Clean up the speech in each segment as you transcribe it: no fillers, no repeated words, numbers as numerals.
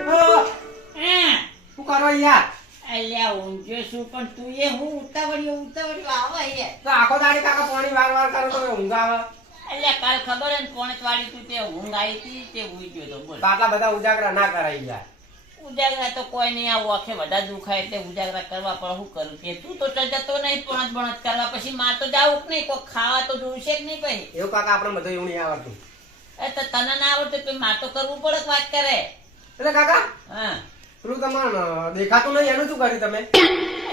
શું કરો યાર? અલ્યા ઊંઘ્યો છું પણ તું એ હું ઉતાવળ્યો આવે યાર. તો આખો દાડી કાકા પાણી વાર કરો તો ઊંઘ આવે. અલ્યા કાલ ખબર હે ને પોણત વાળી તું તે ઊંઘ આવી હતી તે ઊંઘી ગયો તો બોલ. તો આટલા બધા ઉજાગરા ના કરાય યાર. ઉજાગરા તો કોઈ નહીં, આ ઓખે વધારે દુખાય એટલે ઉજાગરા કરવા પણ શું કરું કે તું તો જતો નહીં પોણત બણત કરવા, પછી માર તો જાવું જ નહીં, કોઈ ખાવા તો જોઈશે જ નહીં પછી. એવું કાકા આપણે બધું એવું નહીં આવડતું. એ તો તને ના આવડતું તો માર તો કરવું પડે કે વાત કરે. એટલે કાકા હા પેલું તમારે દેખાતું નહીં એનું શું કર્યું તમે?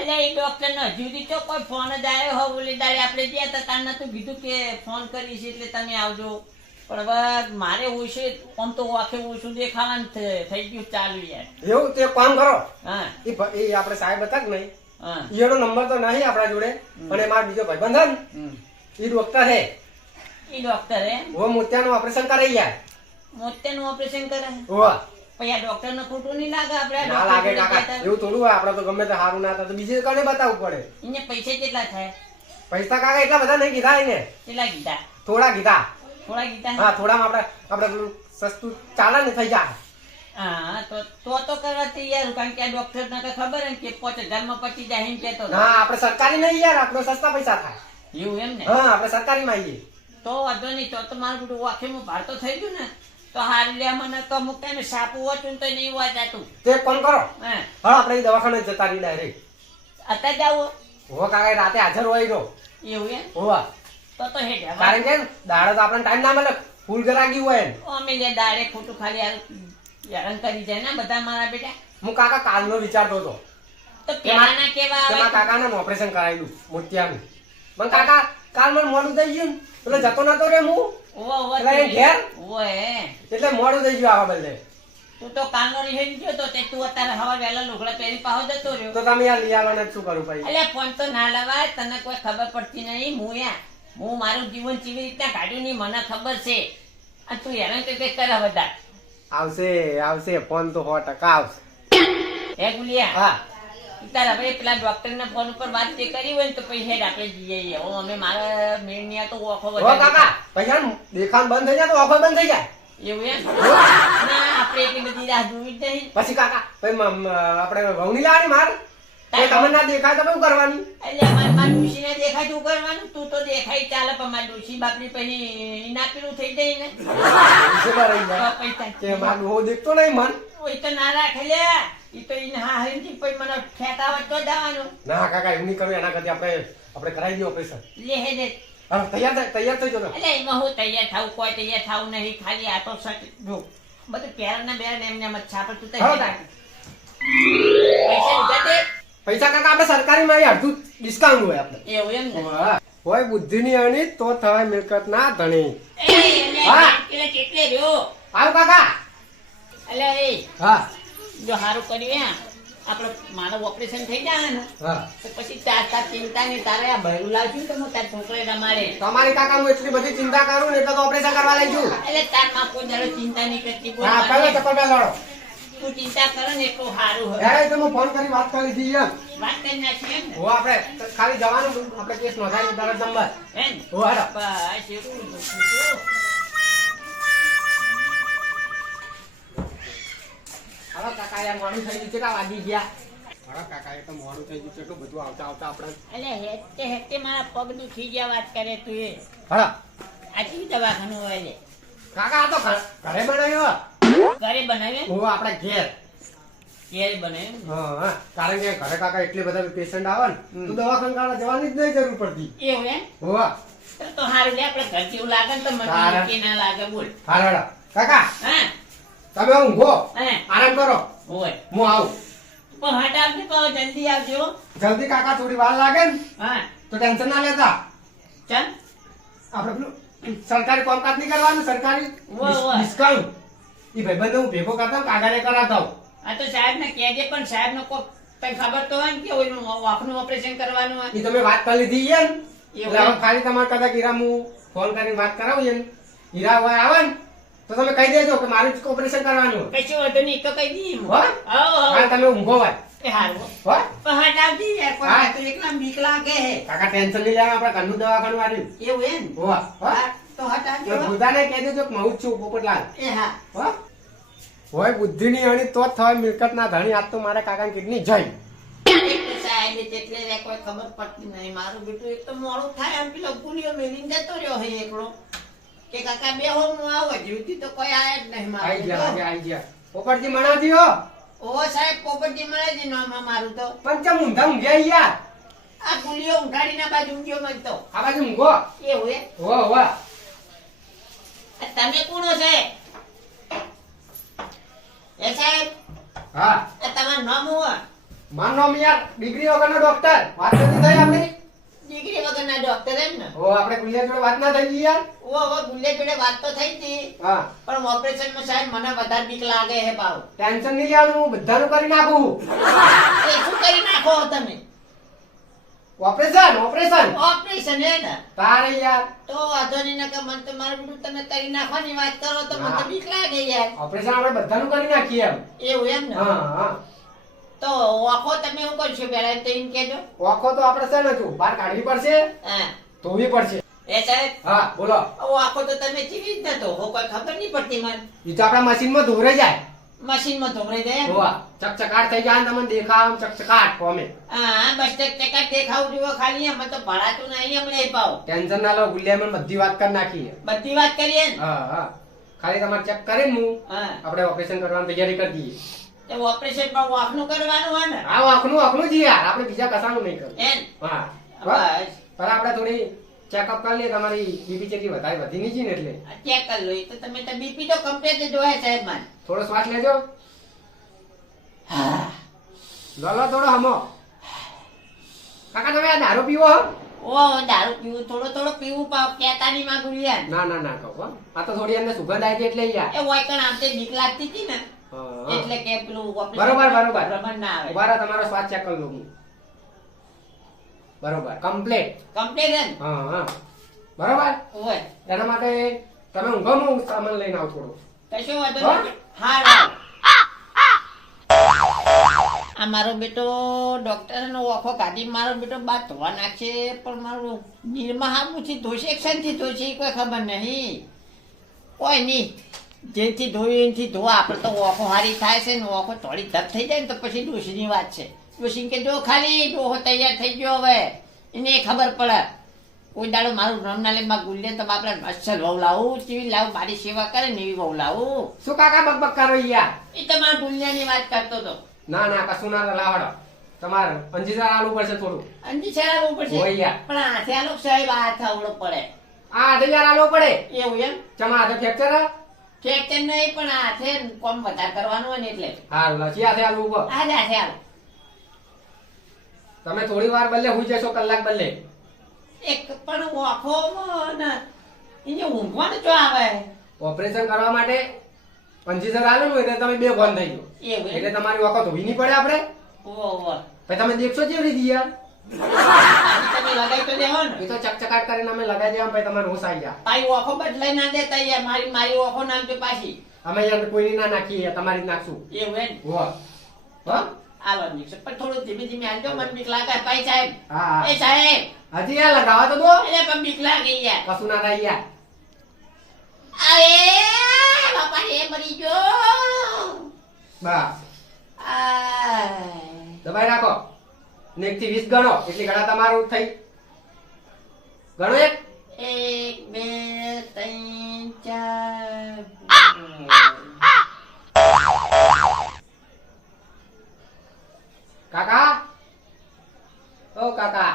એટલે એ ડોક્ટર ને હજુ સુધી તો કોઈ ફોન જ આવ્યો હો. ઓલી દાડે આપણે ગયા હતા તાર નતું કીધું કે ફોન કરીશ એટલે તમે આવજો, પણ હવે મારે ઓછે આમ તો આખે ઓછું દેખાવાનું થઈ ગયું ચાલુ યાર. એવું તે કામ કરો, હા એ આપણે સાહેબ હતા કે નહીં, હા એનો નંબર તો નહીં આપણા જોડે, અને મારો બીજો ભાઈબંધ છે ને એ ડોક્ટર છે, એ ડોક્ટર હે ઓ મોતિયાનું ઓપરેશન કરે યાર. મોતિયાનું ઓપરેશન કરે. ઓહ પછી આ ડોક્ટર ને ખોટું નહીં લાગે આપણે ના લાગે કાકા, એવું થોડું હોય, આપણે તો ગમે તે સારું ના થાય તો બીજે કને બતાવવું પડે. એને પૈસા કેટલા થાય? પૈસા કાકા એટલા બધા નહીં કીધા એને, કેટલા કીધા? થોડા કીધા. થોડા કીધા? હા થોડામાં આપણે પેલું સસ્તું ચાલે ને થઈ જાય. હા તો કરવા તૈયાર, કારણ કે આ ડોક્ટર ને ખબર હે ને કે 5000 માં પતી જાય એમ કેતો હતો. ના આપણે સરકારી નહીં યાર, આપણે સસ્તા પૈસા થાય. એવું એમ ને? હા આપણે સરકારી માં આવીએ તો વાંધો નહીં, તો મારું બધું વાંખેમાં ભાર તો થઈ ગયું ને, તો હાલ લે મને તો અમુક ટાઈમે સાપુ વાંચું તો નહીં વાંચાતું. તો એક કામ કરો, હા હા આપણે એ દવાખાને જતા રહી ડાયરેક્ટ. અત્યારે જાવ? હો કાકા રાતે હાજર હોય રહ્યો. એવું એમ? હોવા તો હેડ કારણ કે દાડો તો આપણને ટાઈમ ના મળે, ફૂલ ગરાગી હોય ને. અમે જે દાડે ખોટું ખાલી હેરાન કરી જાય ને બધા મારા બેટા. હું કાકા કાલનો વિચારતો હતો, તો પેલાના કેવા તેમાં આવે? કાકાને ઓપરેશન કરાયેલું મોતિયાનું. પણ કાકા કાલ મને મોડું થઈ ગયું ને, એટલે જતો નતો રે હું, એટલે એ ઘેર એટલે મોડું થઈ ગયું આવા બદલે. તું તો કાલનો રીહેન ગયો તો તે તું અત્યારે હવા વહેલા લુગડા પહેરી પાહો જતો રહ્યો. તો તમે આ લઈ આલો ને શું કરું ભાઈ? એટલે ફોન તો ના લવાય, તને કોઈ ખબર પડતી નહીં. હું મારું જીવન કેવી રીતના કાઢ્યું નહીં મને ખબર છે, અને તું હેરાન તે કરે બધા. આવશે ફોન તો 100% આવશે. હે ગુલિયા, હા તારે હવે પેલા ડોક્ટર ના ફોન ઉપર વાત તે કરી હોય ને તો પછી હેડ આપણે જઈએ. હું અમે મારા મેળની તો ઓખો હો કાકા પૈસા દેખાણ બંધ થઈ જાય તો ઓફર બંધ થઈ જાય. એવું એમ? ના આપણે એટલી બધી રાહ જોવી જ નહીં. પછી કાકા આપણે વહુની લાવવાની માર તો તમને ના દેખાય તો શું કરવાની? એટલે મારા ડોશી ને દેખાય તું કરવાનું, તું તો દેખાય ચાલે પણ મારી ડોશી બાપની પછી ના પેલું થઈ જાય ને પૈસા કે મારું હું દેખતો નહીં મન. ઓય તો ના રાખે લે, ઈ તો ઈને હા હરીથી પછી મને ખેતાવત તો જવાનું. ના કાકા એવું નહીં કરવું, એના કરતા આપણે કરાવી દઈએ ઓપરેશન. લે હે દે. હા તૈયાર થઈ જતો. એટલે એમાં હું તૈયાર થાવું, કોઈ તૈયાર થાવું નહીં, ખાલી આ તો શર્ટ જો બધું પહેરણ ને બેરણ એમને એમ જ છાપર તું તૈયાર રાખ. પૈસા લીધા તે? પૈસા કાકા આપણે સરકારી માં અડધું ડિસ્કાઉન્ટ હોય આપણે. એવું એમ ને? હોય બુદ્ધિની અણી તો થવાય મિલકત ના ધણી. હા કેટલે રહ્યો આવ કાકા. એટલે એ હા જો સારું કર્યું હે આપણે મારું ઓપરેશન થઈ જાય ને હા તો પછી તાર ચિંતા નહીં, તારે આ ભર્યું લાવશું તો હું તાર છોકરે રમાડે. તમારી કાકા હું એટલી બધી ચિંતા કરું ને એટલે તો ઓપરેશન કરવા લઈ જઉં. એટલે તાર માં કોઈ દાડો ચિંતા નહીં કરતી. બોલ હા પહેલા ચપ્પલ પહેલા લડો. તું ચિંતા કરે ને એટલું સારું હોય. યાર તો હું ફોન કરી વાત કરી દીધી એમ. વાત કરી નાખી એમ ને? હો આપણે ખાલી જવાનું આપણે કેસ નોંધાય તારા નંબર. હે ને? હો હાલો. બસ એવું જ હતું. હાલો કાકા યાર મોડું થઈ ગયું, કેટલા વાગી ગયા? હાલો કાકા એ તો મોડું થઈ ગયું, કેટલું બધું આવતા આપણે. એટલે હેતે મારા પગ દુખી ગયા વાત કરે તું એ. હાલો આ કેવી દવાખાનું હોય લે? કાકા આ તો ઘરે બનાવ્યો. ઘરે બનાવ્યો? હો આપણે ઘેર. ઘેર બનાવ્યો? હા કારણ કે ઘરે કાકા એટલી બધા પેશન્ટ આવે ને તો દવાખાને જવાની જ નહીં જરૂર પડતી. એવું એમ? હો તો સારું લે, આપણે ઘર જેવું લાગે ને તો મને કે ના લાગે. બોલ. હાલો કાકા હા તમે ઊંઘો, હા આરામ કરો, હોય હું આવું. પણ હટ આવજો તો જલ્દી આવજો. જલ્દી કાકા થોડી વાર લાગે ને હા તો ટેન્શન ના લેતા. ચાલ આપણે પેલું સરકારી કામકાજ નહીં કરવાનું, સરકારી ડિસ્કાઉન્ટ એ ભાઈબંધ હું ભેગો કરતા કાગળે કરાવતા હોઉં. આ તો સાહેબ ને કહેજે, પણ સાહેબ નો કોઈ ખબર તો હોય ને કે ઓયનું આંખનું ઓપરેશન કરવાનું હોય. એ તમે વાત કરી લીધી છે ને એવું એટલે હવે ખાલી તમારે કદાચ હીરા હું ફોન કરીને વાત કરાવું ને હીરા હોય આવે ને તો તમે કહી દેજો કે મારું જ ઓપરેશન કરવાનું હોય. કશું વધુ નહીં તો કહી દઈએ. હો હા તમે ઊંઘો હોય. એ હારું હો પણ હટ આવજી યાર, પણ આ તો એકલા બીક લાગે હે. કાકા ટેન્શન નહીં લેવા, આપણે ઘરનું દવાખાનું આવ્યું. એવું એમ? હો હો તો હટ આવજો. બધાને કહી દેજો કે હું જ છું પોપટલાલ. એ હા હો હોય બુદ્ધિની અણી તો જ થાય મિલકતના ધણી. આજ તો મારા કાકાની કિડની જઈ. સાહેબ એટલે રે કોઈ ખબર પડતી નહીં. મારું બેટું એક તો મોડું થાય આમ પેલો પુલિયો મેલીને જતો રહ્યો હે એકલો કે કાકા બે હો હું આવો જીવતી તો કોઈ આયા જ નહીં આઈ ગયા મારું આઈ ગયા પોપટજી મણાજી હો. ઓ સાહેબ પોપટજી મળે છે નામાં મારું તો પણ ચમ ઊંધા ઊંઘ્યા યાર. આ પુલિયો ઉઘાડીના બાજુ ઊંઘ્યો મન તો આ બાજુ ઊંઘો. એવું હે હો હો. આ તમે કોણ છે એ સાહેબ? હા આ તમારું નામ હું? મારું નામ યાર ડિગ્રી વગરનો ડોક્ટર. વાત નથી થઈ આપણી. ડિગ્રી વગરના ડોક્ટર એમ ને? ઓ આપણે ગુલિયા જોડે વાત ના થઈ ગઈ યાર. ઓ હવે ગુલ્લે જોડે વાત તો થઈ હતી હા પણ ઓપરેશનમાં સાહેબ મને વધારે બીક લાગે હે બાવ. ટેન્શન નહીં લેવાનું, હું બધાનું કરી નાખું. એ શું કરી નાખો તમે? ઓપરેશન ઓપરેશન ઓપરેશન હે ને? તારે યાર તો વાંધો નહીં નકર મને તો મારું બેટું તમે કરી નાખવાની વાત કરો તો મને તો બીક લાગે યાર. ઓપરેશન આપણે બધાનું કરી નાખીએ એમ. એવું એમ ને? હા હા. તો ઓખો તમે શું કરશો પહેલા તો એમ કેજો. ઓખો તો આપણે છે ને તું બહાર કાઢવી પડશે, હા ધોવી પડશે. એ સાહેબ હા બોલો. આખો તો તમે જીવી જ નતો હો, કોઈ ખબર નહીં પડતી મને. ઈ તો આપણા મશીનમાં ધોરે જાય. મશીનમાં ધોવરાઈ દે એમ? હોવા ચકચકાટ થઈ જાય ને તમને દેખાવ ચકચકાટ કોમે. હા બસ ટકા દેખાવ જુઓ ખાલી અમે તો ભણાતું નહીં હમણાં પાવ. ટેન્શન ના લો, ગુલિયામાં બધી વાત કરી નાખી. બધી વાત કરીએ ને? હા હા. ખાલી તમારે ચેક કરીને હું હા આપણે ઓપરેશન કરવાની તૈયારી કરી દઈએ. એ ઓપરેશન પણ વાંકનું કરવાનું હોય ને? આ આખનું જ યાર, આપણે બીજા કસાનું નહીં કરવું. એમ? હા બસ પણ આપણે થોડી ચેકઅપ કરી લઈએ. તમારી બીપી જેટલી વધારે વધી નહીં છે ને એટલે ચેક કરી લો. એ તો તમે તો બીપી તો કમ્પ્લીટ જ હોય સાહેબ માન. થોડો શ્વાસ લેજો. હા લો થોડો હમો. કાકા તમે આ દારૂ પીવો હો? ઓ દારૂ પીવું થોડો પીવું પાવ કેતા નહીં માં ગુલિયા. ના ના ના કહો હો. આ તો થોડી અંદર સુગંધ આવી હતી એટલે યાર. એ હોય કણ આમ તે બીક લાગતી હતી ને હા. એટલે કે પેલું operation બરોબર બરોબર. રમણ ના આવે. ઉભા રહો, તમારો શ્વાસ ચેક કરી લઉં હું. બરોબર કમ્પ્લીટ. કમ્પ્લીટ હે ને? હા હા બરોબર. હોય એના માટે તમે ઊંઘો, હું સામાન લઈને આવું થોડું. કશો વાંધો હા? નહીં. હા આ મારો બેટો ડોક્ટર નો ઓખો કાઢી મારો બેટો બાદ ધોવા નાખશે પણ મારું નીરમાં હાબુથી ધોશે થી ધોશે એ કોઈ ખબર નહીં. કોઈ નહીં જેથી ધોયું એથી ધોવા. આપણે તો ઓખો હારી થાય છે ને ઓખો થોડી ધપ થઈ જાય ને તો પછી ડોશીની વાત છે. ડોશી કે જો ખાલી ડોહો તૈયાર થઈ ગયો હવે એને ખબર પડે. કોઈ દાડો મારું રમનાલયમાં ગુલ્લે તો આપણે અસલ વહુ લાવું કેવી લાવું મારી સેવા કરે ને એવી વહુ લાવું. શું કાકા બકબક કરો યાર? એ તો મારા ગુલ્યાની વાત કરતો હતો. ના ના કશું ના લાવડો. તમારે અંજીસા આલવું પડશે થોડું. અંજી છેડાવવું પડશે હોય યાર. પણ હાથે આલો સાહેબ હાથ આવડો પડે. આ હાથે યાર આલવો પડે. એવું એમ? ચમા હાથે ફ્રેક્ચર? ફ્રેક્ચર નહીં પણ હાથે કોમ વધારે કરવાનું હોય ને એટલે હા લસી હાથે આલવું પડે. હાથે હાથે આલો. તમે થોડી વાર બદલે હુઈ જશો, કલાક બદલે. એક પણ ઓખો ને એને ઊંઘવાનું જો આવે. ઓપરેશન કરવા માટે અંજીસર આલેલું એટલે તમે બે બંધ થઈ ગયો. એવું એટલે એમ? તમારી વખત ધોવી નહીં પડે આપણે. ઓહો પછી તમે દેખશો કેવી રીતે યાર? તમે લગાઈ તો દેવો ને. એ તો ચકચકાટ કરીને અમે લગાઈ દેવા, પછી તમારે હોશ આવી જાય. પાછી ઓખો બદલાઈ ના દેતા યાર. મારી ઓખો નાખજો પાછી. અમે યાર કોઈની ના નાખીએ, તમારી જ નાખશું. એવું એમ? હો હા આલો નીકળશે પણ થોડું ધીમે ધીમે આલજો. મને બીક લાગે ભાઈ સાહેબ. હા એ સાહેબ હજી યાર લગાવવા તો દો. એટલે પણ બીક લાગે યાર. કશું ના થાય યાર. અરે બાપા રે મરી ગયો. બસ આય. દબાઈ રાખો ને 1 થી 20 ગણો. એટલી ગણા તમારું થઈ. ગણો એક. 1 2 3 4 કાકા ઓ કાકા.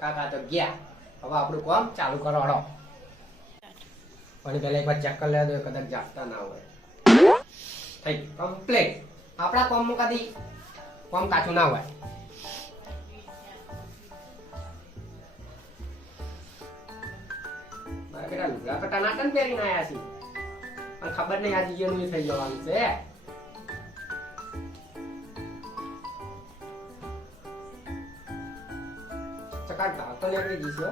કાકા તો ગયા. હવે આપણું કામ ચાલુ કરો હળો. પણ પહેલા એકવાર ચેક કરી લેજો, કદાચ જાગતા ના હોય. થઈ કમ્પ્લીટ. આપણા કોમમાં કદી કોમ કાચું ના હોય. મારા બેટા લુગડા કટા નાટન પહેરીને આયા છે પણ ખબર નહીં આજે ઈયનું થઈ જવાનું છે. ચકાટ ભાવ તો નીકળી જઈશ હો.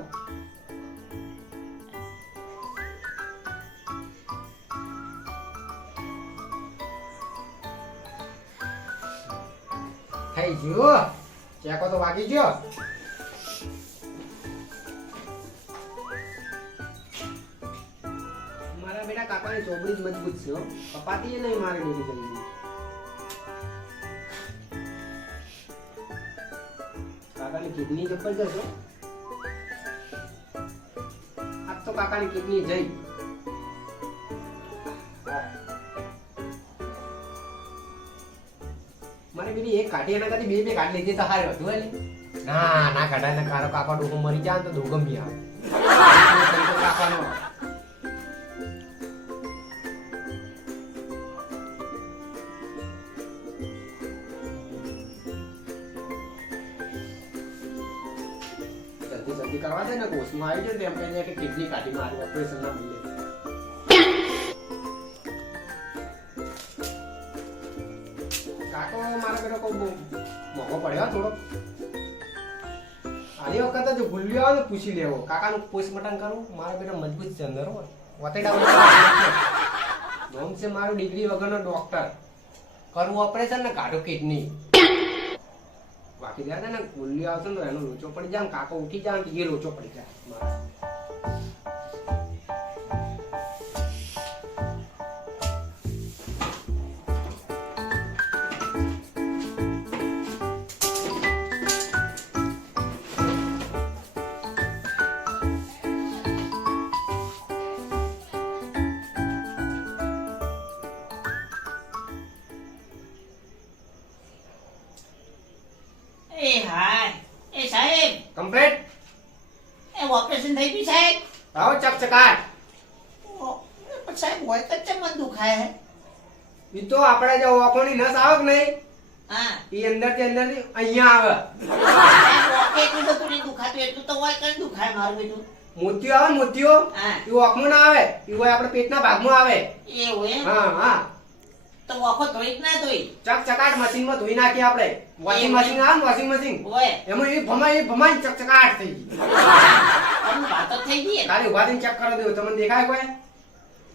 થઈ ગયો. ચેકો તો વાગી ગયો. મારા બેટા કાકા કાકાની ચોપડી જ મજબૂત છે હો. કપાતી નહીં મારે ડેલી જલ્દી. કાકાની કિડની જબરજસ્ત હો. આજ તો કાકાની કિડની જઈ. મારે બીજી એક કાઢી એના કરતી બે કાઢી લીધી તો સારું હતું એટલે. ના કાઢાય ને કારો કાકા ડોકો મરી જાય ને તો દોગમી આવે. કાકાનો જલ્દી કરવા દે ને કોષમાં આવી જાય તેમ કહીને કે કિડની કાઢી મારી ઓપરેશન ના મળે. કાકો મારા બેટો કોઈ મોંઘો પડ્યો થોડો. આની વખત જ ભૂલ્યો આવે ને પૂછી લેવો કાકાનું પોસ્ટમોર્ટમ કરવું. મારો બેટો મજબૂત છે અંદર હો. નામ છે મારું ડિગ્રી વગરનો ડોક્ટર. કરવું ઓપરેશન ને કાઢું કિડની. બાકી જાય ને ભૂલ્યો આવશે ને તો એનો લોચો પડી જાય ને કાકો ઉઠી જાય ને એ લોચો પડી જાય મારા. એ હાય એ સાહેબ કમ્પ્લીટ એ ઓપરેશન થઈ ગયું સાહેબ. આવો ચકચકાટ. પણ સાહેબ હોય તો ચમ મન દુખાય હે. ઈ તો આપણે જે ઓખોની નસ આવે કે નહીં હા ઈ અંદરથી અહીંયા આવે. સાહેબ એટલું બધું નહીં દુખાતું એટલું તો હોય કઈ દુખાય મારું બેટું. મોતિયો આવે ને મોતિયો હા ઈ ઓખમાં ના આવે ઈ હોય આપણે પેટના ભાગમાં આવે. એવું એમ હા તો વખો ધોઈ ના ધોઈ ચકચકાટ મશીનમાં ધોઈ નાખીએ આપણે. વોશિંગ મશીન આવે ને વોશિંગ મશીન હોય એમાં એ ભમાઈ ચકચકાટ થઈ ગઈ. અમુક વાતો થઈ ગઈ ને. ખાલી ઉભા થઈને ચેક કરો દેવું તમને દેખાય કોઈ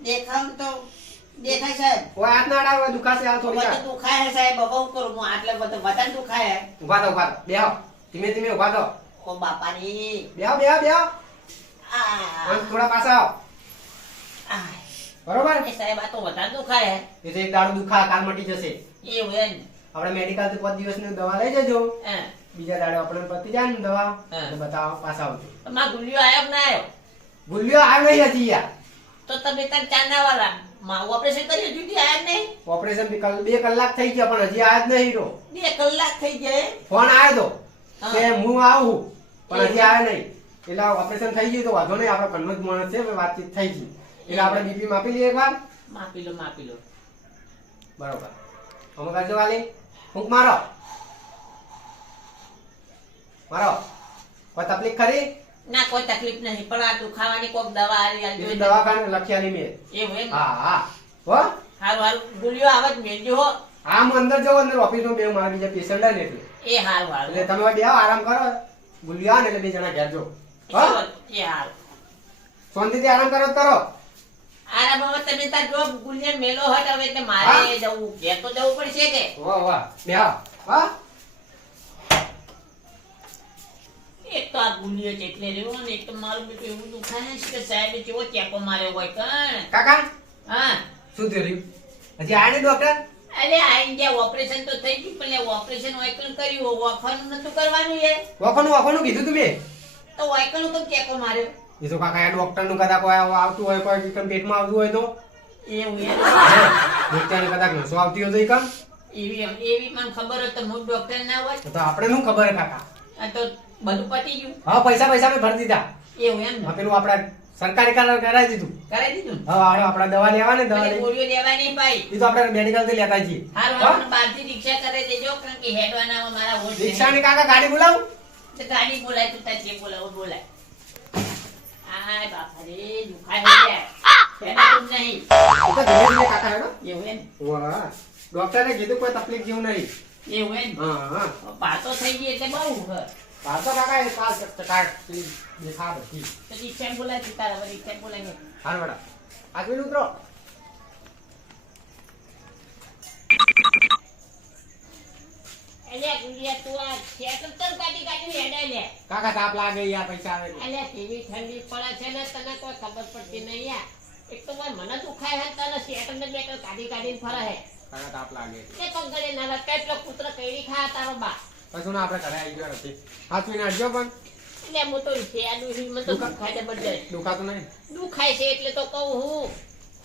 દેખાવ તો દેખાય સાહેબ. કોઈ હાથ ના અડાડે દુખાશે આ થોડી બધું વાર. દુખાય હે સાહેબ બહુ કરું હું આટલે બધું વધારે દુખાય હે. ઉભા થો બેહો ધીમે ધીમે ઉભા થો. ઓ બાપા રે બેહો આ અને થોડા પાછા આવો. આ બરોબર એ સાહેબ આ તો વધારે દુખાય હે. એ તો એક દાડો દુખા કાલ મટી જશે. એવું એમ આપણે મેડિકલ થી 5 દિવસની દવા લઈ જજો. હે બીજા દાડે આપણે પતી જાય ને દવા હા. એટલે બતાવો પાછા આવજો. માં ગુલ્યો આયો કે ના આયો ભૂલ્યો આવ્યો નહીં હજી યાર. તો તમે તાર ચાંદા વાળા માં ઓપરેશન કર્યું જુદી આયા જ નહીં. ઓપરેશન 2 કલાક થઈ ગયા પણ હજી આયા જ નહીં હીરો. 2 કલાક થઈ જાય. ફોન આવ્યો તો હા. કે હું આવું પણ હજી આવ્યો નહીં. એટલે ઓપરેશન થઈ ગયું તો વાંધો નહીં આપણે કન્નો જ માણસ છે વાતચીત થઈ ગઈ. એટલે આપણે બીપી માપી લઈએ એકવાર. માપી લો બરોબર અમુક કરજો વાલી ફૂંક મારો કોઈ તકલીફ ખરી? ના કોઈ તકલીફ નહીં પણ આ દુખાવાની કોક દવા આલી બીજું આલજો. દવાખાને લખી આલી મેં. એવું એમ હા હો હારું ગુલ્યો આવે જ મેલજો હો. આમ અંદર જવો અંદર ઓફિસમાં બે મારા બીજા પેશન્ટ આવે ને એટલે એ હારું એટલે તમે બે આવો આરામ કરો. ગુલિયા ને એટલે 2 જણા ઘેર જો. હા એ હારું શાંતિથી આરામ કરો તો કરો. આરામમાં તમે તાર જો ગુલિયા મેલો હટ હવે એટલે મારે જવું ઘેર તો જવું પડશે કે. વાહ બે આવો. હા એક તો આ ગુલિયો છે એટલે રહ્યો ને એક તો મારું બેટું એવું દુખાય છે કે સાહેબ કેવો ચેકો માર્યો હોય કણ. કાકા હા શું થયું હજી આયા ને ડોક્ટર? અલે આઈ ગયા ઓપરેશન તો થઈ ગયું પણ ઓપરેશન વાયકણ કર્યું વખવાનું નતું કરવાનું એ વખોનું કીધું તમે તો વાયકણ તો ચેકો માર્યો. એ તો કાકા આ ડોક્ટર નું કદાચ કોઈ આવતું હોય કોઈ ચિકન પેટમાં આવતું હોય તો એવું એમ ડોક્ટર ને કદાચ નસો આવતી હોય તો ઈ કામ એવી મને ખબર હોય તો હું ડોક્ટર ના હોય તો આપણે શું ખબર હે કાકા? આ તો બધું પતી ગયું. હા પૈસા મેં ભરી દીધા. એવું એમ હા પેલું આપણે સરકારી કારણ કરાવી દીધું. કરાવી દીધું હવે આપણે દવા લેવા ને દવા ને લઈ ગોળીઓ લેવાની ભાઈ. એ તો આપણે મેડિકલ થી લેતા છીએ. હારું હા? આપણે બહારથી રિક્ષા કરે દેજો કારણ કે હેડવાના મારા હોશ રિક્ષાની કાકા ગાડી બોલાવું? તો ગાડી બોલાય તું તાર જે બોલાવો બોલાય. આય બાપા રે દુખાય હે પેલા તું નહીં એ તો ધીરે ધીરે કાકા હેડો. એવું એમ વાહ ડોક્ટરે કીધું કોઈ તકલીફ જેવું નહીં. એવું એમ હા પાતો થઈ ગઈ એટલે બહુ હે. પાછો કાકા એ પાસ ચકાટ દેખા બધી. તો રિક્ષા બોલાય તું તારા હવે રિક્ષા બોલાય હાલ મેડમ આગળ ઉતરો. અલ્યા ગુડિયા તું આ સાયકલ તો ગાડી હેડે લે. કાકા તાપ લાગે યાર પૈસા આવે એટલે. અલ્યા કેવી ઠંડી પડે છે ને તને કોઈ ખબર પડતી નહીં યાર. એક તો ભાઈ મને દુખાય હે તને શેટર ને બેટર કાઢીને ફરે હે કાકા તાપ લાગે એ પગડે ના લટકાય પેલો કૂતરો કઈડી ખા તારો બા કશું ના આપણે ઘરે આવી ગયો નથી હાથવી નાખજો પણ એટલે હું તો શેડું છું મને તો દુખાય જબરજસ્ત દુખાતું નહીં દુખાય છે એટલે તો કહું હું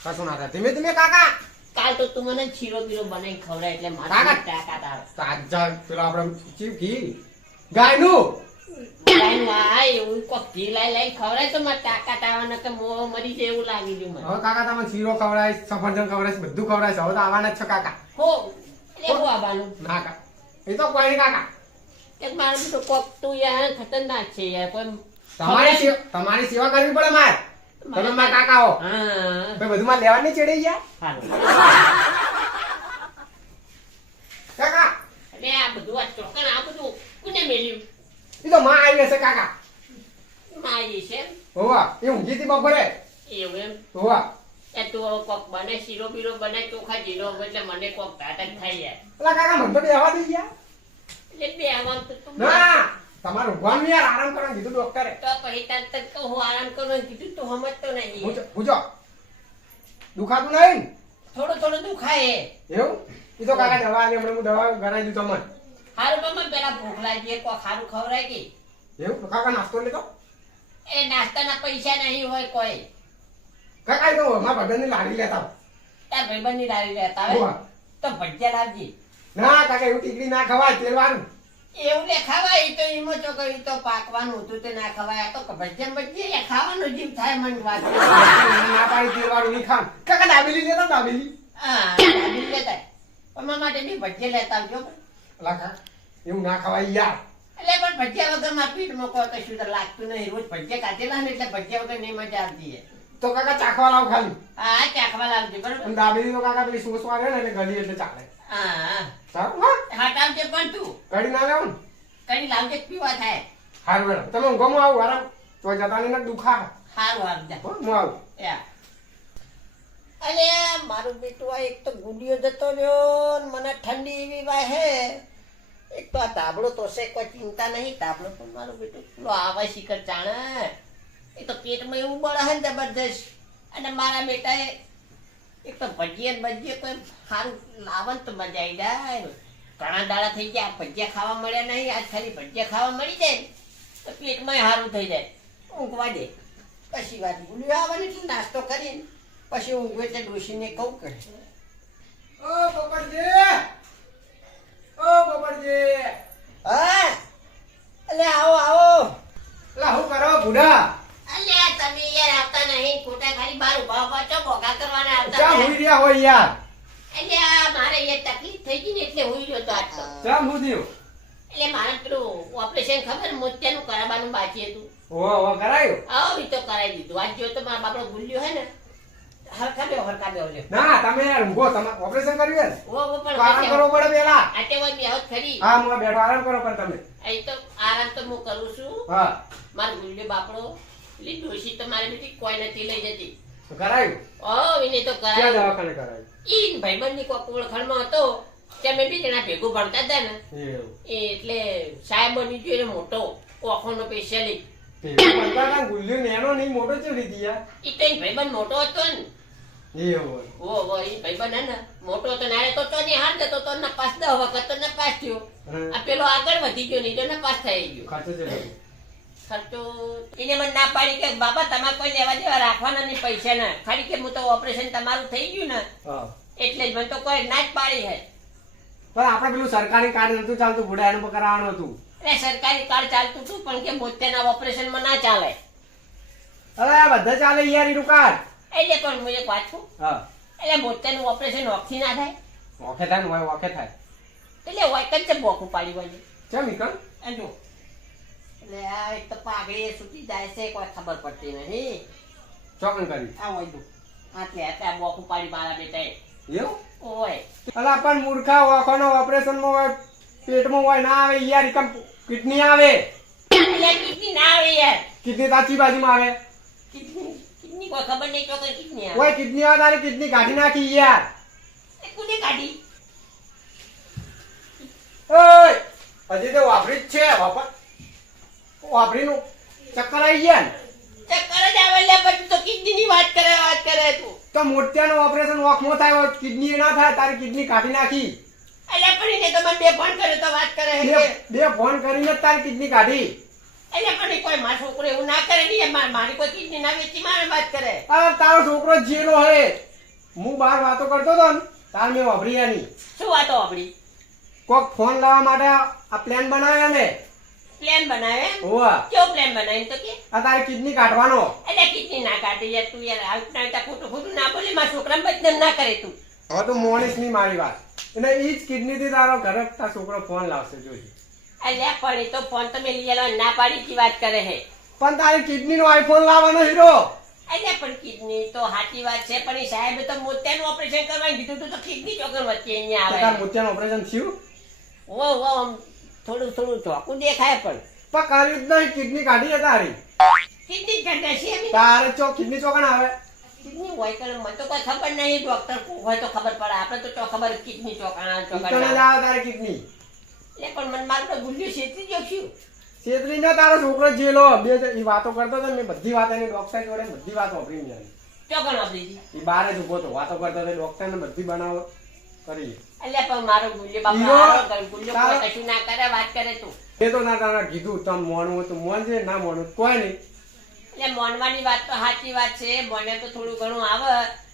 કશું ના થાય ધીમે ધીમે કાકા કાલ તો તું મને શીરો બીરો બનાવી ખવડાય એટલે મારે કાકા. ટાકા તારો તાજા પેલો આપણે ચીવ ઘી ગાયનું લાઈન વાય એવું કોક ઘી લાઈ ખવડાય તો મારે ટાકા તાવાનો કે મોં મરી જાય એવું લાગી ગયું મને હવે કાકા તમે શીરો ખવડાય સફરજન ખવડાય બધું ખવડાય હવે તો આવવાના જ છો કાકા હો એટલે હું આવવાનું ના કાકા એ તો કોઈ નહીં કાકા કે મારે બધું કોક તું યાર ખતરનાક છે યાર કોઈ તમારી સેવા કરવી પડે મારે તમે મારા કાકા હો હા ભાઈ બધું માં લેવાની ચડી ગયા હારું કાકા એટલે આ બધું આ ચોકન આ બધું કોને મેલ્યું એ તો માં આવી હશે કાકા મારી છે હોવા એ ઊંઘી હતી બપોરે એવું એમ હોવા એ તું હવે કોક બને શીરો બીરો બને ચોખા જીરો એટલે મને કોક તાટક થાય યાર પેલા કાકા મને તો બેહવા દઈ ગયા એટલે બે આવા તો તું ના તમારે ઊંઘવાનું યાર આરામ કરવાનું કીધું ડોક્ટરે તો પછી તાર તક તો હું આરામ કરવાનું કીધું તું સમજતો નહીં પૂછો દુખાતું નહીં ને? થોડું દુખાય હે. એવું એ તો કાકા દવા આલી હમણાં હું દવા ગણાવી દઉં તમને હારું મામા પેલા ભૂખ લાગી કોક હારું ખવડાય કે એવું તો કાકા નાસ્તો લેતો એ નાસ્તાના પૈસા નહીં હોય કોઈ કાકા એ તો મારા ભગવાનની લાડી લેતા આવો. તાર ભાઈબંધની લાવી રહેતા હોય હોવા. તો ભજીયા લાવજી ના કાકા એવું ટીકડી ના ખવાય તેલ વાળું એવું લે ખવાય ઈ તો ઈમો ચોકર ઈ તો પાકવાનું હતું તે ના ખવાય આ તો ભજીયા ખાવાનો જીવ થાય મને વાત ના પાડી તેલ વાળું નહીં ખાવાનું કાકા દાબેલી લેતા દાબેલી હા દાબેલી લેતા પણ મારા માટે બી ભજીયા લેતા આવજો અલા કાકા એવું ના ખવાય યાર એટલે પણ ભજીયા વગર માં પીઠ મૂકો તો શું તો લાગતું નહીં રોજ ભજીયા કાઢેલા ને એટલે ભજીયા વગર નહીં મજા આવતી હે તો કાકા ચાખવા લાવ ખાલી હા ચાખવા લાવજો બરોબર અને દાબેલી તો કાકા પેલી સોસ વાળે ને એટલે ગળી એટલે ચાલે હા સારું હા હટાવજે પણ તું કઢી ના લેવું ને કઈ લાવજે પીવા થાય હારું મેડમ તમે ઊંઘવામાં આવું આરામ તો જતાની ને દુખા સારું આપજા હો હું આવું યા અલે મારું બેટું આ એક તો ગુડિયો જતો રહ્યો ને મને ઠંડી એવી વાય હે એક તો આ તાબડો તો છે કોઈ ચિંતા નહીં તાબડો તો મારું બેટું પેલો આવે શિખર જાણે એ તો પેટમાં એવું બળે હે ને જબરજસ્ત અને મારા બેટાએ એક તો ભજીયા કોઈ સારું લાવન તો મજા આવી જાય ઘણા દાડા થઈ ગયા ભજીયા ખાવા મળ્યા નહીં આજ ખાલી ભજીયા ખાવા મળી જાય ને તો પેટમાં સારું થઈ જાય ઊંઘવા દે પછી વાત ગુલિયો આવવાની એટલે નાસ્તો કરીને પછી ઊંઘવે એટલે ડોશીને કહું કે ઓ પોપટજી ઓ પોપટજી હા અલે આવો આવો લા હું કરો બુડા અલ્યા તમે યાર આવતા નહીં ખોટા ખાલી બાર ઉભા ઉભા છો ભોગા કરવાના આવતા ચા નહીં. હુઈ રહ્યા હોય યાર અલ્યા મારે યાર તકલીફ થઈ ગઈ ને એટલે હોઈ રહ્યો તો આજ તો ચા હું થયું એટલે મારે પેલું ઓપરેશન ખબર મોતિયાનું કરાવવાનું બાકી હતું ઓ કરાયું આવો ઈ તો કરાવી દીધું આજ જો તો મારા બાપડો ગુલ્યો હે ને હરખા બેવ લ્યો ના તમે યાર ઊંઘો તમે ઓપરેશન કર્યું ને ઓ તો આરામ કરવો પડે પેલા આટે હોય બેહત ખરી હા હું બેઠો આરામ કરો પર તમે અહીં તો આરામ તો હું કરું છું હા મારો ગુલ્યો બાપડો એટલે ડોશી તો મારી બેટી કોઈ નથી લઈ જતી તો કરાયું ઓ એને તો ક્યાં કરાવી દવાખાને કરાયું ઈ ભાઈબંધની કોક ઓળખાણમાં હતો ત્યાં મેં બી જણા ભેગું ભણતા હતા ને એવું એટલે સાહેબ બની ગયો એને મોટો ઓખોનો સ્પેશિયલી પેલું બનતા હતા ને, ગુલ્યું નેનો નહીં મોટો ચેવી રીતે યાર ઈ તો ઈ ભાઈબંધ મોટો હતો ને એવું ઓ ઈ ભાઈબંધ હે ને મોટો હતો નારે તો ની હાર જતો તો ને પાસ 10 વખત તો ને પાસ થયો આ પેલો આગળ વધી ગયો નહીં તો ને પાસ થઈ ગયો ખાચો છે બધું. ખર્ચો એને મને ના પાડી કે બાબા તમારે કોઈ લેવા દેવા રાખવાના નહીં પૈસા ના ખાલી કે હું તો ઓપરેશન તમારું થઈ ગયું ને હા એટલે જ મને તો કોઈ ના જ પાડી હે પણ આપણે પેલું સરકારી કાર્ડ નતું ચાલતું બુડા એનું કરાવવાનું હતું એટલે સરકારી કાર્ડ ચાલતું હતું પણ કે મોતિયાના ઓપરેશનમાં ના ચાલે અરે આ બધા ચાલે યાર એનું કાર્ડ એટલે પણ હું એક વાત છું હા એટલે મોતિયાનું ઓપરેશન ઓખથી ના થાય ઓકે થાય ને હોય ઓકે થાય એટલે વાયકન છે બોકું પાડી વળી ચમ ઈકણ આ જો એટલે આ એક તો પાઘડી છૂટી જાય છે કોઈ ખબર પડતી નહીં ચોકન કરી આ હોય દો આટલે આ બોકું પાડી મારા બેટાએ એવું ઓય અલા પણ મૂર્ખા ઓખોનો ઓપરેશનમાં હોય પેટમાં હોય ના આવે યાર ઈકમ કિડની આવે એટલે કિડની ના આવે યાર કિડની તાચી બાજુમાં આવે કિડની કોઈ ખબર નહીં તો કઈ કિડની આવે ઓય કિડની આવે તારી કિડની કાઢી નાખી યાર એ કુને કાઢી ઓય હજી તો વાપરી જ છે વાપરીનું ચક્કર આવી ગયા ને ચક્કર જ આવે લે પછી તો કિડનીની વાત કરે તું. તો મોતિયાનું ઓપરેશન ઓખમાં થાય હોય, કિડની ના થાય, તારી કિડની કાઢી નાખી. એટલે પણ એને તો મને બે ફોન કર્યો તો વાત કરે છે કે બે ફોન કરીને જ તારી કિડની કાઢી. એટલે પણ કોઈ મારો છોકરો એવું ના કરે ને મારી કોઈ કિડની ના વેચી મારે વાત કરે. અરે તારો છોકરો જેલો હે. હું બહાર વાતો કરતો હતો ને તાર મેં વાપરી નહીં. શું વાતો આપડી? કોક ફોન લાવવા માટે આ પ્લાન બનાવ્યો ને. પ્લાન બનાવે એમ? હોવા કેવો પ્લાન બનાવી તો કે આ તારી કિડની કાઢવાનો. એટલે કિડની ના કાઢી યાર તું યાર આવતા ખોટું ના બોલી મારા છોકરાને બદનામ ના કરે તું. હવે તું મોણીશ નહીં મારી વાત. અને ઈ જ કિડની થી તારો ઘરે તારો છોકરો ફોન લાવશે જોઈ. અલ્યા પણ એ તો ફોન તો મેં લઈ ના પાડી કી વાત કરે હે. પણ તારી કિડની નો આઈફોન લાવવાનો હીરો. અલ્યા પણ કિડની તો સાચી વાત છે પણ એ સાહેબે તો મોતિયાનું ઓપરેશન કરવાનું કીધું તું તો કિડની ચોકર વચ્ચે અહીંયા તાર આવે. મોતિયાનું ઓપરેશન થયું. ઓ આમ થોડું ચોખ્ખું દેખાય પણ પણ કર્યું જ નહીં, કિડની કાઢી છે તારી. કિડની ઘટના છે એમ. તારે કિડની ચોકણ આવે. કિડની હોય કે મને તો કોઈ ખબર નહીં, ડોક્ટર હોય તો ખબર પડે, આપણે તો ચો ખબર કિડની ચોકાણા ઈ તો ન જ ચોકાણા. આવે તારી કિડની. એ પણ મને મારું તો ભૂલ્યું છેતરી ગયો છું. છેતરી ને તારો છોકરો જેલો. બે ઈ વાતો કરતો હતો ને, મેં બધી વાત એની ડોક્ટર જોડે બધી વાત વાપરી મેં. ચોકણ આપી દીધી. ઈ બાર જ ઉભો હતો, વાતો કરતો હતો, ડોક્ટર ને બધી બનાવો કરી. અલ્યા પણ મારો ગુલ્યો બાપા ઈરો, હારો કર, ગુલ્યો તારો- કોઈ કશું ના કરે વાત કરે તું. એ તો ના તારા કીધું તમ મોણું હતું મોનજે, ના મોણું કોઈ નહીં. એટલે મોનવાની વાત તો સાચી વાત છે, મને તો થોડું ઘણું આવે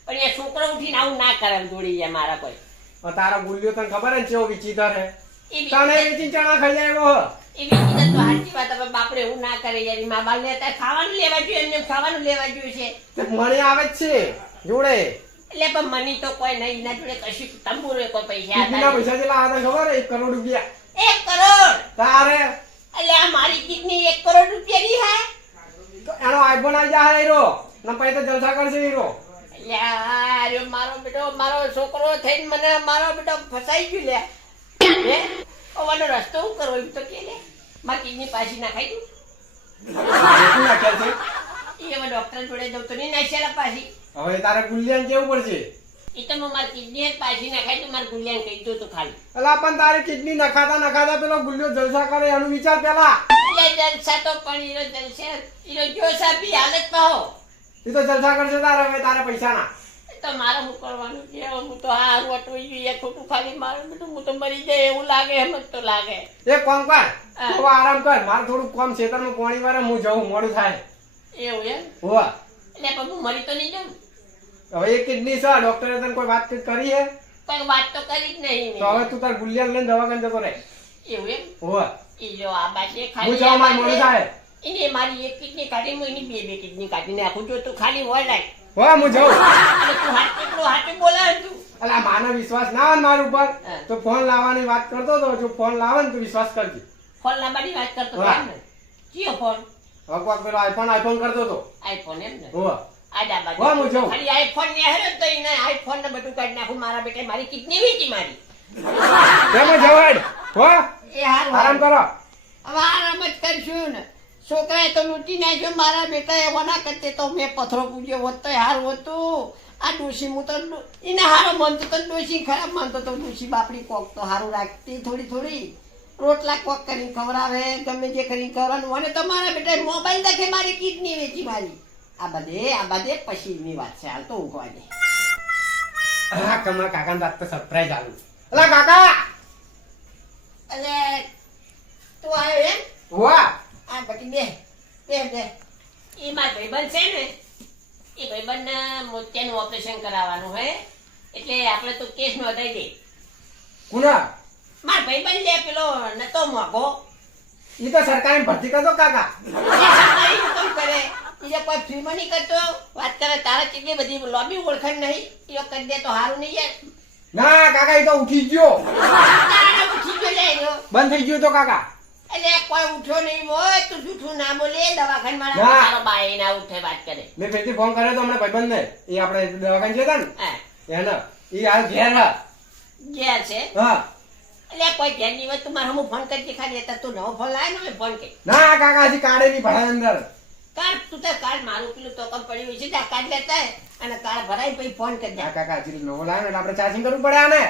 પણ એ છોકરો ઉઠીને આવું ના કરે જોડી જાય મારા કોઈ. હવે તારો ગુલ્યો તને ખબર હે ને કેવો વિચિત્ર હે. એ તને વિચિત્ર- વેચી ચણા ખાઈ જાય એવો. એ વિચિત્ર તો સાચી વાત, હવે બાપડે એવું ના કરે યાર. મા બાપ ને અત્યારે ખાવાનું લેવા જોઈએ, એમને ખાવાનું લેવા જોઈએ છે. તે મને આવે જ છે જોડે. એટલે પણ મને તો કોઈ નહીં, એના જોડે કશું તંબુરો કોઈ પૈસા કિડનીના હતા પૈસા કેટલા હતા ખબર હે? 1 કરોડ રૂપિયા. 1 કરોડ. તારે એટલે આ મારી કિડની 1 કરોડ રૂપિયાની હે. તો એનો આઈફોન આવી જાય હીરો. ના પછી તો જલસા કરશે હીરો. એટલે આ રહ્યો મારો બેટો, મારો છોકરો થઈને મને મારો બેટો ફસાઈ ગયો લે. હે ઓવાનો રસ્તો હું કરવો એમ તો કે લે. મારી કિડની પાછી નાખાઈ દઉં. કેટલું નાખ્યા છે? એ હવે ડોક્ટર જોડે જવું તો નહીં નાખ્યા પાછી. હવે તારે ગુલિયાને કેવું પડશે. એ તો હું મારી કિડની પાછી નાખાઈ દઉં, મારા ગુલિયાને કહી દઉં તું ખાલી. અલા પણ તારી કિડની નખાતા પેલો ગુલિયો જલસા કરે એનું વિચાર પેલા. એટલે જલસા તો પણ હીરો જલસે હીરો જોશ આપી હાલત પાહો. એ તો જલસા કરશે તારે, હવે તારે પૈસા ના. એ તો મારે હું કરવાનું છે, હવે હું તો હારું અટવાઈ ગયું યાર, ખોટું ખાલી મારું બેટું હું તો મરી જાય એવું લાગે, એમ જ તો લાગે. એક કામ કર, હા. તું આરામ કર. મારે થોડું કામ ખેતરમાં પાણી વારે, હું જઉં, મોડું થાય. એવું એમ? હોવા એટલે પણ હું મરી તો નહીં જાઉં. હવે એ કિડની છે, ડોક્ટરે તને કોઈ વાત કરી હે? કોઈ વાત તો કરી જ નહીં તો હવે તું તાર ગુલિયા લઈને દવાખાને જતો રહે. એવું એમ? હોવા ઈ જો આ બાજે હું ખાલી જાઉં, આ મારે મોડું બાજે થાય. એને મારી એક કિડની કાઢી હું એની બે કિડની કાઢી નાખું જો તું ખાલી હોય લાય. હોવા હું જાઉં. અને તું એટલું હાથે બોલાવે તું. અલા માનો વિશ્વાસ ના હોય ને મારા ઉપર હા. તો ફોન લાવવાની વાત કરતો હતો. જો ફોન લાવે ને તો વિશ્વાસ કરજે. ફોન લાંબાની વાત કરતો હતો હા. એમ ને? કયો ફોન? હવે કોક પેલો આઈફોન કરતો હતો. આઈફોન એમ ને? હોવા આડા બાજુ. હા, હું જાઉં. ખાલી આઈફોન ને હેરો તો એને આઈફોન ને બધું કાઢી નાખું. મારા બેટે મારી કિડની વેચી મારી. કેમ જવાડ હો એ હારું આરામ હારું. કરો. હવે આરામ જ કરશું ને. છોકરાએ તો લૂંટી નાખ્યો, મારા બેટા એવાના કરતે તો મેં પથરો પૂજ્યો હોત તો હારું હતું. આ ડોશી હું તો એને હારો માનતો તો ડોશી ખરાબ માનતો તો ડોશી બાપડી કોક તો હારું રાખતી થોડી રોટલા કોક કરીને ખવડાવે, ગમે જે કરીને કરવાનું. અને તો મારા બેટા મોબાઈલ દેખે મારી કિડની વેચી મારી. આ બધે પછીની વાત છે, હાલ તો ઊંઘવા દે. હા કમળા કાકાને રાત તો સરપ્રાઈઝ આલું. અલા કાકા એટલે તું આવ્યો એમ? હોવા આ બટી બે એ મારા ભાઈબંધ છે ને, એ ભાઈબંધને મોતિયાનું ઓપરેશન કરાવવાનું હે, એટલે આપણે તો કેસ નોંધાઈ દે. કુના મારા ભાઈબંધ લે પેલો નતો મોઘો, ઈ તો સરકારી ભરતી કરતો કાકા. એ સરકારી હુકમ કરે, એ જે કોઈ ફ્રીમાં નહીં કરતો. વાત કરે તારે કેટલી બધી લોબી ઓળખાણ નહીં, એ કરી દે તો સારું નહીં યાર. ના કાકા ઈ તો ઉઠી ગયો. તારા ઉઠી ગયો લે એનો. બંધ થઈ ગયો તો કાકા. એટલે કોઈ ઉઠ્યો નહીં હોય તું જૂઠું ના બોલે. દવાખાને ના. મારા તારો બાય ના ઉઠે વાત કરે. મેં ફેરથી ફોન કર્યો તો હમણાં ભાઈબંધને. એ આપણે દવાખાને જતા ને હા એને ઈ હાલ ઘેર હા. ગયા છે. હા એટલે કોઈ ધ્યાન નહીં હોય તું મારે હું ફોન કરી ખાલી હતા. તું નવો ફોન લાવે ને મેં ફોન કરી ના કાકા હજી કાઢે ની ભરાય અંદર. કાર્ડ તું તો કાર્ડ મારું પેલું તો કમ પડ્યું છે ત્યાં કાર્ડ લેતા હોય અને કાર્ડ ભરાય પછી ફોન કરી દે. હા કાકા હજી નવો લાવે ને એટલે આપણે ચાર્જિંગ કરવું પડે આને.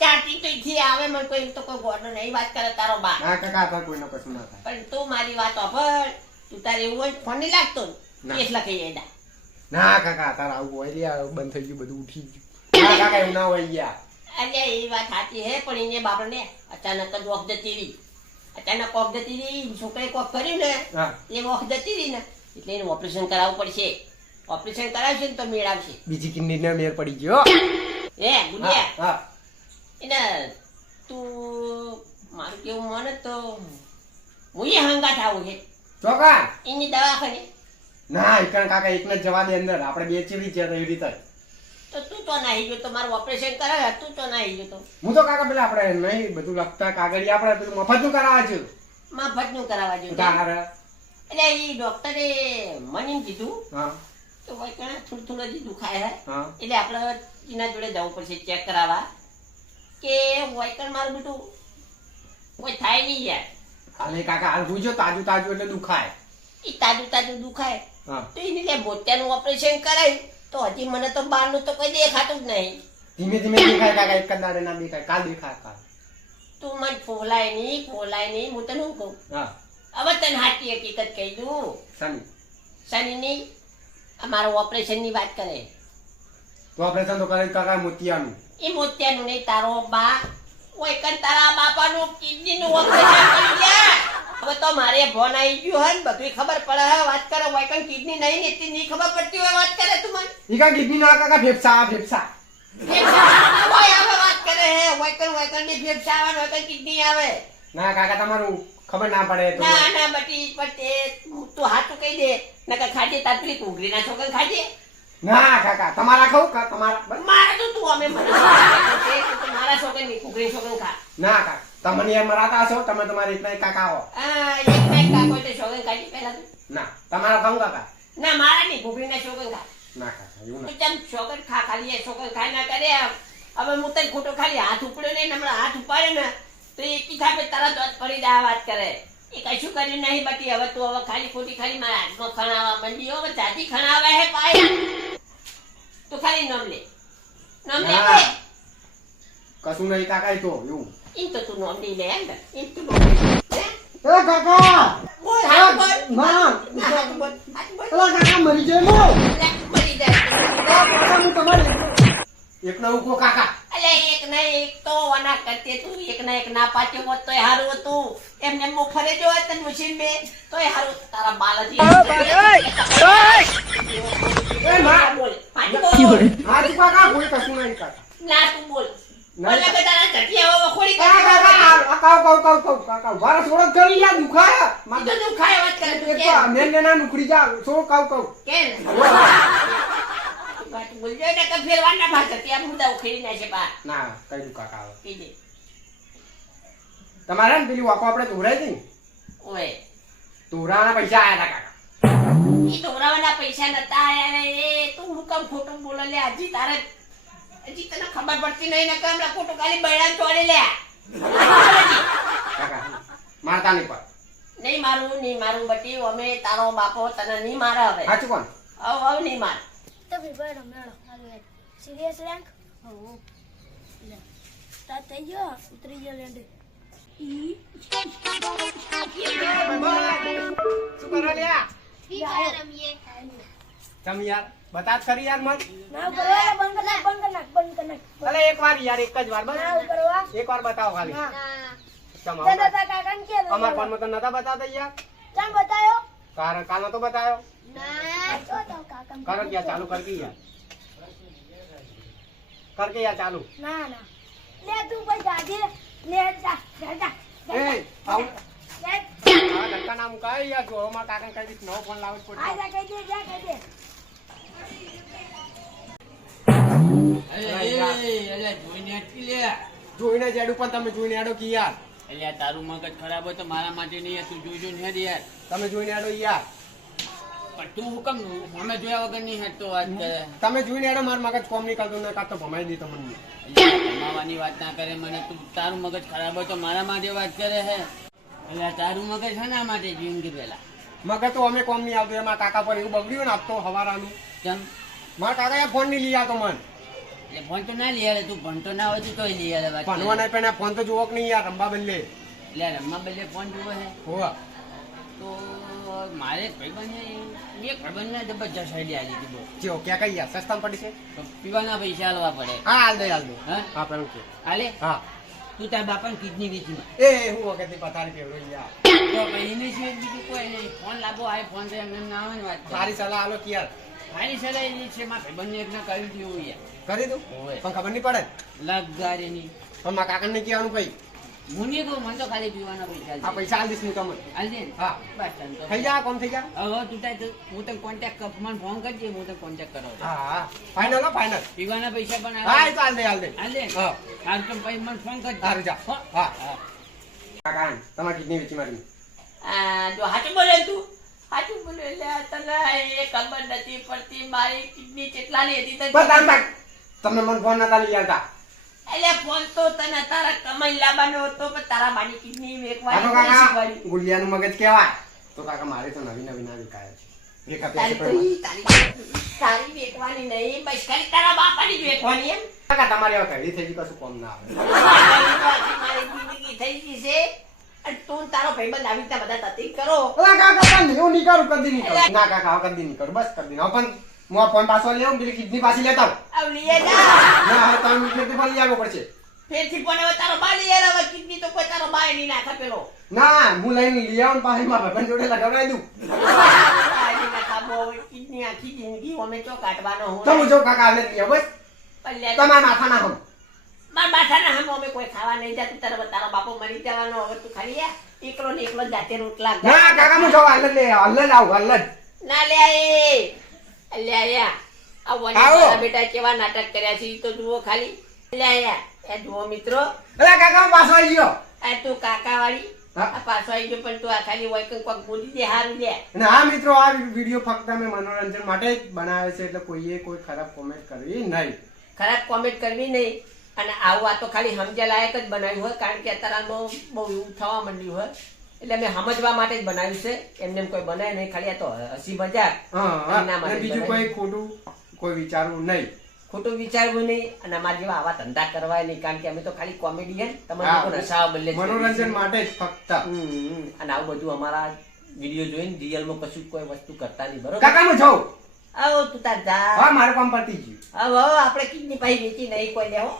ચાર્જિંગ તો અહીંથી આવે મને કોઈ તો કોઈ ગોડો નહીં વાત કરે તારો બા. ના કાકા તો કોઈનો કશું ના થાય. પણ તું મારી વાત સાંભળ. તું તારે એવું હોય ફોન નહીં લાગતો ને ના. કેસ લખી જાય ના કાકા તારા આવું હોય લ્યા બંધ થઈ ગયું બધું ઉઠી ગયું ના કાકા એવું ના હોય યાર અરે એ વાત સાચી હે પણ એને બાપને અચાનક જ વોક જતી રહી અચાનક વોક જતી રહી છોકરાએ કોક કર્યું ને હા એ વોક જતી રહી ને એટલે એને ઓપરેશન કરાવવું પડશે ઓપરેશન કરાવશે ને તો મેળ આવશે બીજી કિડની ને મેર પડી ગયો હે ગુડિયા હા એને તું મારું કેવું માને તો હું એ હંગાત આવું છે ચોકા એની દવાખાને ના એકણ કાકા એકને જ જવા દે અંદર આપણે બે ચીડી છે તો એવી રીતે તો તું તો નાહી ગયો તો મારું ઓપરેશન કરાવે તું તો નાહી ગયો તો હું તો કાકા પેલા આપણે નહીં બધું લખતા કાગળિયા આપણે પેલું મફતનું કરાવવા છે મફતનું કરાવવા જોઈએ તારે એટલે એ ડોક્ટરે મને એમ કીધું હા તો ભાઈ કણા થોડું થોડું હજી દુખાય હે હા એટલે આપણે એના જોડે જવું પડશે ચેક કરાવવા કે વાયકણ મારું બધું કોઈ થાય નહીં યાર હાલે કાકા હાલ ભૂજો તાજું તાજું એટલે દુખાય એ તાજું તાજું દુખાય હા તો એને લે મોતિયાનું ઓપરેશન કરાય તો હજી મને તો બહારનું તો કોઈ દેખાતું જ નહીં ધીમે ધીમે દેખાય કાકા એક જ દાડે ના દેખાય કાલ દેખાય કાલ તું મને ફોલાય નહીં હું તને શું કહું હા હવે તને હાચી હકીકત કહી દઉં સની શનિની અમારું ઓપરેશનની વાત કરે તો ઓપરેશન તો કરે કાકા મોતિયાનું એ મોતિયાનું નહીં તારો બા ઓય કન તારા બાપાનું કિડનીનું ઓપરેશન કરી ગયા હવે તો મારે ફોન આવી ગયો હે ને બધું ખબર પડે હે વાત કરે ઓય કન કિડની નહીં ને એટલી નહીં ખબર પડતી હોય વાત કરે તું મને ઈ કા કિડની ના કાકા ફેફસા ઓય હવે વાત કરે હે ઓય કન ની ફેફસા આવે ઓય કન કિડની આવે ના કાકા તમારું ખબર ના પડે તો ના બટી પતે તું હાથું કહી દે નકર ખાજે તાતરી કુંગરીના છોકરા ખાજે ના કાકા તમારા ખાવ કા તમારા બસ. મારે તો તું અમે મને મારા છોકરાની કુંગરી છોકરા ખા ના કાકા તમને એમ મરાતા છો તમે તમારી એકના એક કાકા હો એક ના એક કાકો તે છોકરા ખાજી પહેલા તું ના તમારા ખાવ કાકા ના મારા નહીં કુંગરીના છોકરા ખા ના કાકા એવું તું ચમ છોકર ખા ખાલી એ છોકર ખાઈ ના કરે હવે હું તને ખોટો ખાલી હાથ ઉપડ્યો નહીં ને હમણાં હાથ ઉપાડે ને તો એકી થાપે તરત જ પડી જાય વાત કરે એ કશું કર્યું નહીં બાકી હવે તું હવે ખાલી ખોટી ખાલી મારા હાથમાં ખણાવા મંડી હવે જાતી ખણાવે હે પાય તું ખાલી નામ લે ના. કોઈ કશું નહીં કાકા એ તો એવું એમ તો તું નામ નહીં લે એમ તું નામ લે હે? એ કાકા બોલ હાથ બોલ ના હાથ બોલ હાથ બોલ પેલા કાકા મરી જાય નો લે, મરી જાય હું તમારે એકના ઉકો કાકા અલે એક ના એક તો વાના કરતે તું એક ના એક ના પાચ્યો હોત તોય હારું હતું એમને મો ફરે જો તને મશીન બે તોય હારું તારા બાલાજી એ ના બોલ પાછું બોલ હા તું કાકા કોઈ કશું નહીં કાકા ના તું બોલ ના. બોલ કે તારા ચટિયા વખોડી કાકા કાકા વારસ ઓળખ કરી યાર દુખાય માં તો તું ખાય વાત કરે તું એક કે તો મેન ના નુકડી જા સો કાવ કેમ વાત બોલ જો ને કે ફેરવાના ભાત ત્યાં મુદ્દા ઉખેડી નાખે બા ના કઈ દુ કાકા આવે કીધે તમારે ને પેલી વાકો આપણે તોરાઈ હતી ને ઓય તોરાના પૈસા આયા હતા કાકા ઈ દોરાવાના પૈસા નતા આયા એ તું હુકમ ખોટું બોલો લે હજી તારે હજી તને ખબર પડતી નહીં ને કેમ ખોટું ખાલી બૈરાન ચોડી લે કાકા મારતા નહીં પર નહીં મારું બટી અમે તારો બાપો તને નહીં મારે હવે સાચું કોણ હવે નહીં માર તો ફીબર રમેડો સિરિયસ રેન્ક હો સ્ટાર્ટ થઈ ગયો ઉતરી ગયો લેન્ડ શું કરો લ્યા ચમ યાર બતા જ ખરી યાર મન ના કરવા બંધ કર નાખ અલે એક વાર યાર એક જ વાર બસ ના કરવા એક વાર બતાવો ખાલી ના ચમ તને તા કાકાને કે અમાર ફોનમાં તો નતા બતાવતા યાર ચાલ બતાયો કાલ તો બતાયો ના જો તો કાકા કરો કે યાર ચાલુ કર કે યાર કર કે યાર ચાલુ ના લે તું ભાઈ જાજે લે જા એ આવ લે આ ધક્કા ના મુકાય યાર જો અમાર કાકાને કઈ દીસ નવો ફોન લાવવો જ આ પડશે જા કહી દે જોઈને જ એડું પણ તમે જોઈને એડો કે યાર અલ્યા તારું મગજ ખરાબ હોય તો મારા માટે નહીં તું જોઈ જોઈને હેડ યાર તમે જોઈને એડો યાર પણ તું હુકમ અમે જોયા વગર નહીં હેડ તો વાત કરે તમે જોઈને એડો માર મગજ કોમ નહીં કરતો ને કાં તો ભમાઈ દી તમને કમાવાની વાત ના કરે મને તું તારું મગજ ખરાબ હોય તો મારા માટે વાત કરે હે એટલે તારું મગજ શેના માટે જિંદગી પેલા મગજ તો અમે કોમ નહીં આવતું એમાં કાકા પર એવું બગડ્યું ને આપતો હવારાનું કેમ મારા કાકાએ ફોન નહીં લઈ આવતો મન એટલે ફોન તો ના લઈ આવે તું ભણતો ના હોય તો તોય લઈ આવે વાત કરે. ભણવા નહીં પણ ફોન તો જોવો કે નહીં યાર રંબા બદલે એટલે રમવા બદલે ફોન જુઓ હે હોવા તો મારે ભાઈબંધને જબરજસ્ત આઈડિયા આલી હતી બોલ. જો ક્યાં કઈ યાર સસ્તામાં પડી છે તો પીવાના પૈસા આલવા પડે. હા હાલ દે હા? હા પેલું કે આલે હા તું તાર બાપાને કિડની વેચી નાખ. એ હું વખત પથારી ફેવડો યાર તો એને સિવાય બીજું કોઈ નહીં. ફોન લાવો આય ફોન તો એમને ના આવે ને વાત કરે. સારી સલાહ આલો કે યાર મારી સલાહ એવી છે મારા ભાઈબંધને એકને કરી દીધું યાર. કરી દઉં ઓવે. પણ ખબર નહીં પડે લગાડેની. પણ મારા કાકાને કહેવાનું ભાઈ હું નહીં કહું, મને તો ખાલી પીવાના પૈસા આ આલજે. પૈસા હાલ દઈશ હું તમને આલજે ને? હા બસ તને તો. થઈ જા કોમ થઈ જા હવે તું તાર હું તને કોન્ટેક્ટ મને ફોન કરજે, હું તને કોન્ટેક્ટ કરાવું. હા હા ફાઇનલ હો ફાઇનલ પીવાના પૈસા પણ હા એ તો હાલ દે આલજે ને? હા હાલ તો પછી મને ફોન કરજે. સારું જા હો? હા કાકા તમારી કિડની વેચી મારી આ જો હાચું બોલે તું? હાચું બોલે એટલે આ તને એ ખબર નથી પડતી મારી કિડની કેટલાની હતી તને બસ આમ બાક તમને મને ફોન નતા લઈ આવતા એટલે ફોન તો તને તારા કમાઈ લાવવાનો હતો પણ તારા મારી કિડની હા વેચવાની તો કોણે કાકા શીખવાડી? ગુલિયાનું મગજ કહેવાય તો કાકા મારે તો નવી નવી ના વિકાય છે એક તારી તો ઈ તારી વેચવાની નહીં, બસ ખાલી તારા બાપાની જ વેચવાની એમ? કાકા તમારી હવે ઘડી થઈ ગઈ કશું કોમ ના આવે મારી જિંદગી થઈ ગઈ છે અને તું તારો ભાઈબંધ આવી રીતે બધા તતી કરો. ઓલા કાકા પણ હું નહીં કરું કદી નહીં કરું ના કાકા હવે કદી નહીં કરું બસ કદી નહીં હવે પણ હું આ ફોન પાછો લેવું પેલી કિડની પાછી લેતા આવું. આવ લીએ જા. ના હવે 3 મિનિટ થી પણ લઈ આવવો પડશે ફેરથી પણ હવે તારો બા લઈ આવે, કિડની તો કોઈ તારો બા નહીં નાખે પેલો. ના હું લઈને લઈ આવું ને પાછી મારા ભાઈબંધ જોડે લગાવડાવી દઉં કિડની આખી જિંદગી અમે ચો કાઢવાનો હું તો હું જાઉં કાકા હાલે લઈ આવું બસ પલ્લે તમારા માથા ના હમ માર બાઠાના હમ અમે કોઈ ખાવા નહીં જતું, તારો બાપો મરી જવાનો. હવે તું ખાલી એકલો ને એકલો જાતે રોટલા ના કાકા હું જાઉં હાલ જ લે હાલ જ આવું હાલ જ ના લે આયા આ વની આવો. તારા બેટા કેવા નાટક કર્યા છે ઈ તો જુઓ ખાલી. લે આયા એ જુઓ મિત્રો, અલા કાકા હું પાછો આવી ગયો આ તું કાકા વાળી હા. આ પાછો આવી ગયો પણ તું આ ખાલી હોય કોક બોલી દે હારું દે. અને હા મિત્રો આ વિડીયો ફક્ત અમે મનોરંજન માટે જ બનાવે છે એટલે કોઈએ કોઈ ખરાબ કોમેન્ટ કરવી નહીં ખરાબ કોમેન્ટ કરવી નહીં. અને આવું આ તો ખાલી સમજ્યા લાયક જ બનાવ્યું હોય, કારણ કે અત્યારમાં બહુ એવું થવા માંડ્યું હોય એટલે મેં સમજવા માટે જ બનાવ્યું છે. એમને એમ કોઈ બનાવે નહીં, ખાલી આ તો હસી મજાક હા એના હા માટે અને બીજું કોઈ ખોટું કોઈ વિચારવું નહીં ખોટું વિચારવું નહીં. અને અમારા જેવા આવા ધંધા કરવાય નહીં, કારણ કે અમે તો ખાલી કોમેડિયન તમારે હા, લોકોને હસાવવા બદલે જ મનોરંજન કરીએ માટે જ ફક્ત છીએ. અને આવું બધું અમારા વિડીયો જોઈને રિયલમાં કશું કોઈ વસ્તુ કરતા નહીં, બરોબર? કાકા હું જાઉં આવો તું તાર જા. હા મારું કામ પતી ગયું હવે આપણે કિડની પાઈ વેચી નહીં કોઈ લેવો,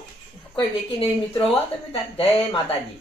કોઈ વેચી નહીં મિત્રો હો તમે તાર. જય માતાજી.